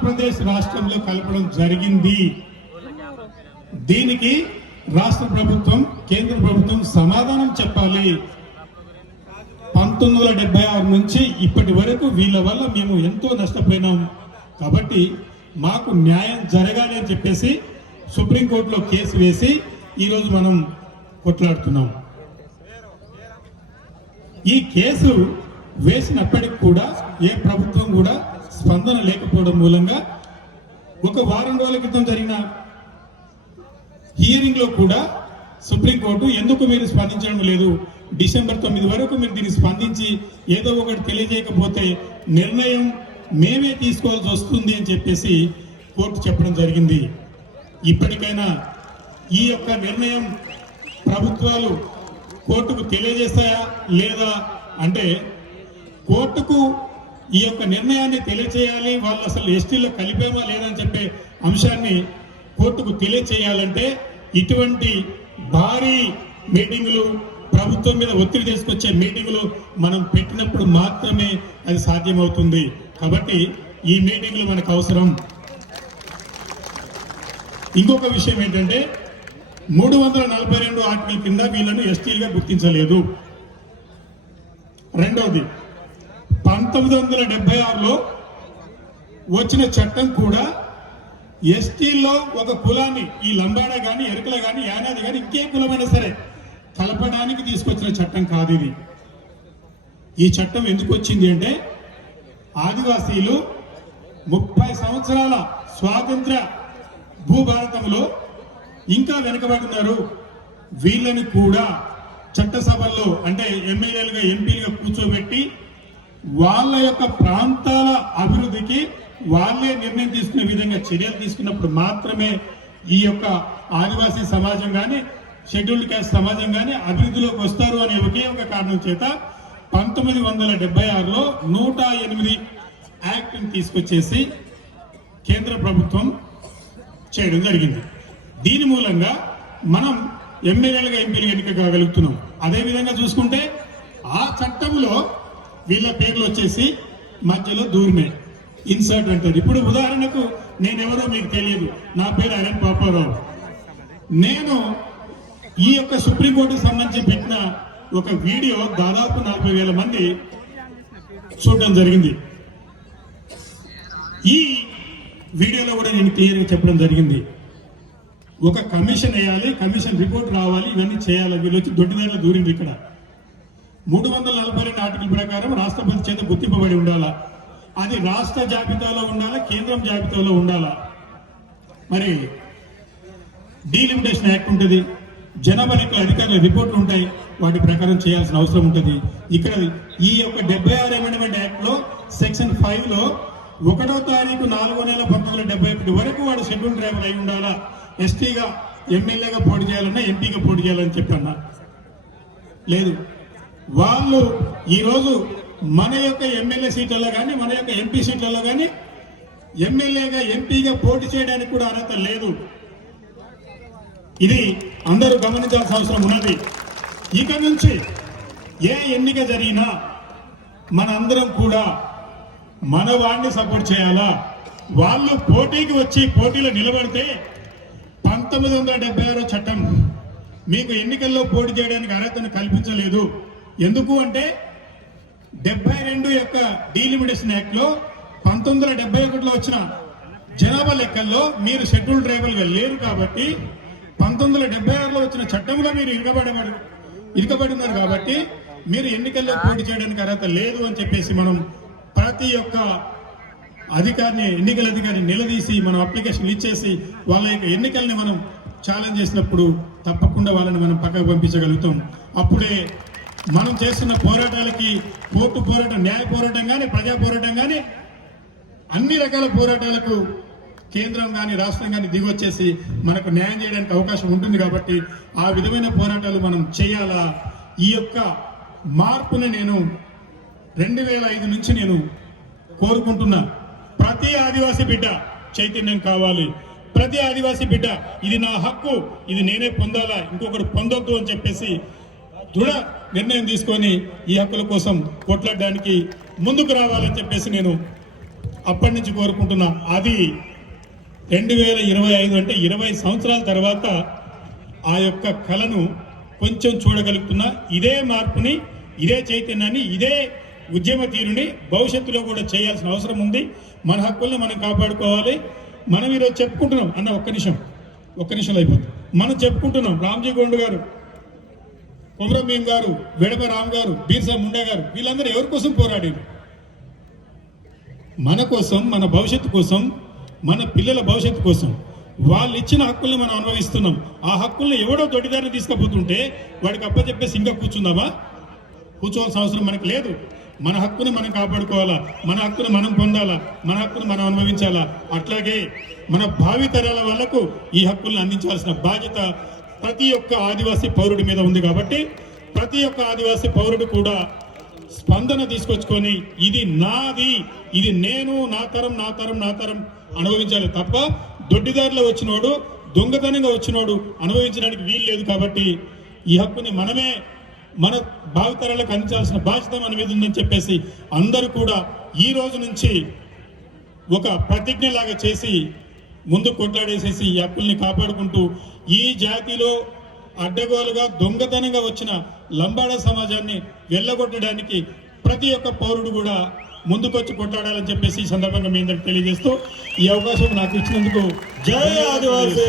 ఆంధ్రప్రదేశ్ రాష్ట్రంలో కలపడం జరిగింది. దీనికి రాష్ట్ర ప్రభుత్వం కేంద్ర ప్రభుత్వం సమాధానం చెప్పాలి. పంతొమ్మిది వందల డెబ్బై ఆరు నుంచి ఇప్పటి వరకు వీళ్ళ వల్ల మేము ఎంతో నష్టపోయినాం. కాబట్టి మాకు న్యాయం జరగాలి అని చెప్పేసి సుప్రీంకోర్టులో కేసు వేసి ఈరోజు మనం కొట్లాడుతున్నాం. ఈ కేసు వేసినప్పటికి కూడా ఏ ప్రభుత్వం కూడా స్పందన లేకపోవడం మూలంగా ఒక వారం రోజుల క్రితం జరిగిన హియరింగ్లో కూడా సుప్రీంకోర్టు ఎందుకు మీరు స్పందించడం లేదు? డిసెంబర్ తొమ్మిది వరకు మీరు దీన్ని స్పందించి ఏదో ఒకటి తెలియజేయకపోతే నిర్ణయం మేమే తీసుకోవాల్సి వస్తుంది అని చెప్పేసి కోర్టు చెప్పడం జరిగింది. ఇప్పటికైనా ఈ యొక్క నిర్ణయం ప్రభుత్వాలు కోర్టుకు తెలియజేస్తాయా లేదా అంటే కోర్టుకు ఈ యొక్క నిర్ణయాన్ని తెలియచేయాలి వాళ్ళు అసలు ఎస్టీలో కలిపేమా లేదని చెప్పే అంశాన్ని కోర్టుకు తెలియచేయాలంటే ఇటువంటి భారీ మీటింగులు ప్రభుత్వం మీద ఒత్తిడి తీసుకొచ్చే మీటింగులు మనం పెట్టినప్పుడు మాత్రమే అది సాధ్యమవుతుంది. కాబట్టి ఈ మీటింగులు మనకు అవసరం. ఇంకొక విషయం ఏంటంటే మూడు వందల నలభై రెండు ఆర్టికల్ కింద వీళ్ళను ఎస్టీలుగా గుర్తించలేదు. రెండవది పంతొమ్మిది వందల డెబ్బై ఆరులో వచ్చిన చట్టం కూడా ఎస్టీల్లో ఒక కులాన్ని ఈ లంబాడ కానీ ఎరుకల కానీ యానాది కానీ ఇంకే కులమైనా సరే కలపడానికి తీసుకొచ్చిన చట్టం కాదు ఇది. ఈ చట్టం ఎందుకు వచ్చింది అంటే ఆదివాసీలు ముప్పై సంవత్సరాల స్వాతంత్ర భూభారతంలో ఇంకా వెనుకబడుతున్నారు వీళ్ళని కూడా చట్టసభల్లో అంటే ఎమ్మెల్యేలుగా ఎంపీలుగా కూర్చోబెట్టి వాళ్ళ యొక్క ప్రాంతాల అభివృద్ధికి వాళ్ళే నిర్ణయం తీసుకునే విధంగా చర్యలు తీసుకున్నప్పుడు మాత్రమే ఈ యొక్క ఆదివాసీ సమాజం కానీ షెడ్యూల్డ్ క్యాస్ట్ సమాజం కానీ అభివృద్ధిలోకి వస్తారు అనే ఒకే ఒక కారణం చేత పంతొమ్మిది వందల డెబ్బై ఆరులో నూట ఎనిమిది యాక్ట్ని తీసుకొచ్చేసి కేంద్ర ప్రభుత్వం చేయడం జరిగింది. దీని మూలంగా మనం ఎమ్మెల్యేలుగా ఎంపీలుగా ఎన్నిక కాగలుగుతున్నాం అదే విధంగా చూసుకుంటే ఆ చట్టంలో వీళ్ళ పేర్లు వచ్చేసి మధ్యలో దూరినే ఇన్సర్ట్ అంటారు. ఇప్పుడు ఉదాహరణకు నేనెవరో మీకు తెలియదు. నా పేరు అరణ్ పాపారావు. నేను ఈ యొక్క సుప్రీంకోర్టుకు సంబంధించి పెట్టిన ఒక వీడియో దాదాపు నలభై వేల మంది చూడడం జరిగింది. ఈ వీడియోలో కూడా నేను క్లియర్గా చెప్పడం జరిగింది. ఒక కమిషన్ వేయాలి కమిషన్ రిపోర్ట్ రావాలి ఇవన్నీ చేయాలి. వీళ్ళు వచ్చి దొడ్డిదారిలో దూరింది ఇక్కడ. మూడు వందల నలభై రెండు ఆర్టికల్ ప్రకారం రాష్ట్రపతి చేత గుర్తింపబడి ఉండాలా? అది రాష్ట్ర జాబితాలో ఉండాలా కేంద్రం జాబితాలో ఉండాలా? మరి డీలిమిటేషన్ యాక్ట్ ఉంటుంది జనాభా లెక్కల అధికారుల రిపోర్ట్లు ఉంటాయి వాటి ప్రకారం చేయాల్సిన అవసరం ఉంటుంది. ఇక్కడ ఈ యొక్క డెబ్బై ఆరు అమెండ్మెంట్ యాక్ట్లో సెక్షన్ ఫైవ్లో ఒకటో తారీఖు నాలుగో నెల పంతొమ్మిది వందల డెబ్బై ఒకటి వరకు వాడు షెడ్యూల్ డ్రైవర్ అయి ఉండాలా? ఎస్టీగా ఎమ్మెల్యేగా పోటీ చేయాలన్నా ఎంపీగా పోటీ చేయాలని చెప్పన్నా? లేదు. వాళ్ళు ఈరోజు మన యొక్క ఎమ్మెల్యే సీట్లలో కానీ మన యొక్క ఎంపీ సీట్లలో కానీ ఎమ్మెల్యేగా ఎంపీగా పోటీ చేయడానికి కూడా అర్హత లేదు. ఇది అందరూ గమనించాల్సిన అవసరం ఉన్నది. ఇక నుంచి ఏ ఎన్నిక జరిగినా మనందరం కూడా మన వాడిని సపోర్ట్ చేయాలా? వాళ్ళు పోటీకి వచ్చి పోటీలో నిలబడితే పంతొమ్మిది వందల డెబ్బై ఆరో చట్టం మీకు ఎన్నికల్లో పోటీ చేయడానికి అర్హతను కల్పించలేదు. ఎందుకు అంటే డెబ్బై రెండు యొక్క డీలిమిటేషన్ యాక్ట్లో పంతొమ్మిది వందల డెబ్బై ఒకటిలో వచ్చిన జనాభా లెక్కల్లో మీరు షెడ్యూల్ ట్రైబల్గా లేరు కాబట్టి పంతొమ్మిది వందల డెబ్బై ఆరులో వచ్చిన చట్టంలో మీరు ఇరగబడబడి ఇరకబడి ఉన్నారు కాబట్టి మీరు ఎన్నికల్లో పోటీ చేయడానికి అర్హత లేదు అని చెప్పేసి మనం ప్రతి ఒక్క అధికారిని ఎన్నికల అధికారిని నిలదీసి మనం అప్లికేషన్ ఇచ్చేసి వాళ్ళ యొక్క ఎన్నికల్ని మనం ఛాలెంజ్ చేసినప్పుడు తప్పకుండా వాళ్ళని మనం పక్కకు పంపించగలుగుతాం. అప్పుడే మనం చేస్తున్న పోరాటాలకి కోర్టు పోరాటం న్యాయ పోరాటం కానీ ప్రజా పోరాటం కానీ అన్ని రకాల పోరాటాలకు కేంద్రం కానీ రాష్ట్రం కానీ దిగొచ్చేసి మనకు న్యాయం చేయడానికి అవకాశం ఉంటుంది కాబట్టి ఆ విధమైన పోరాటాలు మనం చేయాలా? ఈ యొక్క మార్పుని నేను రెండు వేల ఐదు నుంచి నేను కోరుకుంటున్నా. ప్రతి ఆదివాసీ బిడ్డ చైతన్యం కావాలి. ప్రతి ఆదివాసీ బిడ్డ ఇది నా హక్కు ఇది నేనే పొందాలా? ఇంకొకరు పొందొద్దు అని చెప్పేసి దృఢ నిర్ణయం తీసుకొని ఈ హక్కుల కోసం కొట్లాడడానికి ముందుకు రావాలని చెప్పేసి నేను అప్పటి నుంచి కోరుకుంటున్నా. అది రెండు వేల ఇరవై ఐదు అంటే ఇరవై సంవత్సరాల తర్వాత ఆ యొక్క కళను కొంచెం చూడగలుగుతున్నా. ఇదే మార్పుని ఇదే చైతన్యాన్ని ఇదే ఉద్యమ తీరుని భవిష్యత్తులో కూడా చేయాల్సిన అవసరం ఉంది. మన హక్కుల్ని మనం కాపాడుకోవాలి. మనం ఈరోజు చెప్పుకుంటున్నాం. అన్న ఒక్క నిమిషం ఒక్క నిమిషం అయిపోతుంది. మనం చెప్పుకుంటున్నాం. రామ్జీ గోండు గారు కొమరం గారు వెడప రామ్ గారు బీర్సా ముండా గారు వీళ్ళందరూ ఎవరి కోసం పోరాడారు? మన కోసం మన భవిష్యత్తు కోసం మన పిల్లల భవిష్యత్తు కోసం. వాళ్ళు ఇచ్చిన హక్కుల్ని మనం అనుభవిస్తున్నాం. ఆ హక్కుల్ని ఎవడో దొడ్డిదారిని తీసుకుపోతుంటే వాడికి అప్పచెప్పేసి ఇంకా కూర్చుందామా కూర్చోవాల్సిన అవసరం మనకు లేదు. మన హక్కుని మనం కాపాడుకోవాలా? మన హక్కుని మనం పొందాలా? మన హక్కును మనం అనుభవించాలా? అట్లాగే మన భావితరాల వాళ్ళకు ఈ హక్కుల్ని అందించాల్సిన బాధ్యత ప్రతి ఒక్క ఆదివాసీ పౌరుడి మీద ఉంది కాబట్టి ప్రతి ఒక్క ఆదివాసీ పౌరుడు కూడా స్పందన తీసుకొచ్చుకొని ఇది నాది ఇది నేను నా తరం నా తరం నా తరం అనుభవించాలి తప్ప దొడ్డిదారిలో వచ్చినోడు దొంగతనంగా వచ్చినోడు అనుభవించడానికి వీలు లేదు కాబట్టి ఈ హక్కుని మనమే మన భావితరాలకు అందించాల్సిన బాధ్యత మన మీద ఉందని చెప్పేసి అందరూ కూడా ఈ రోజు నుంచి ఒక ప్రతిజ్ఞలాగా చేసి ముందు కొట్లాడేసేసి ఈ హక్కుల్ని కాపాడుకుంటూ ఈ జాతిలో అడ్డగోలుగా దొంగతనంగా వచ్చిన లంబాడ సమాజాన్ని వెళ్ళగొట్టడానికి ప్రతి ఒక్క పౌరుడు కూడా ముందుకొచ్చి కొట్లాడాలని చెప్పేసి ఈ సందర్భంగా మీ అందరికి తెలియజేస్తూ ఈ అవకాశం నాకు ఇచ్చినందుకు జై ఆదివాసీ!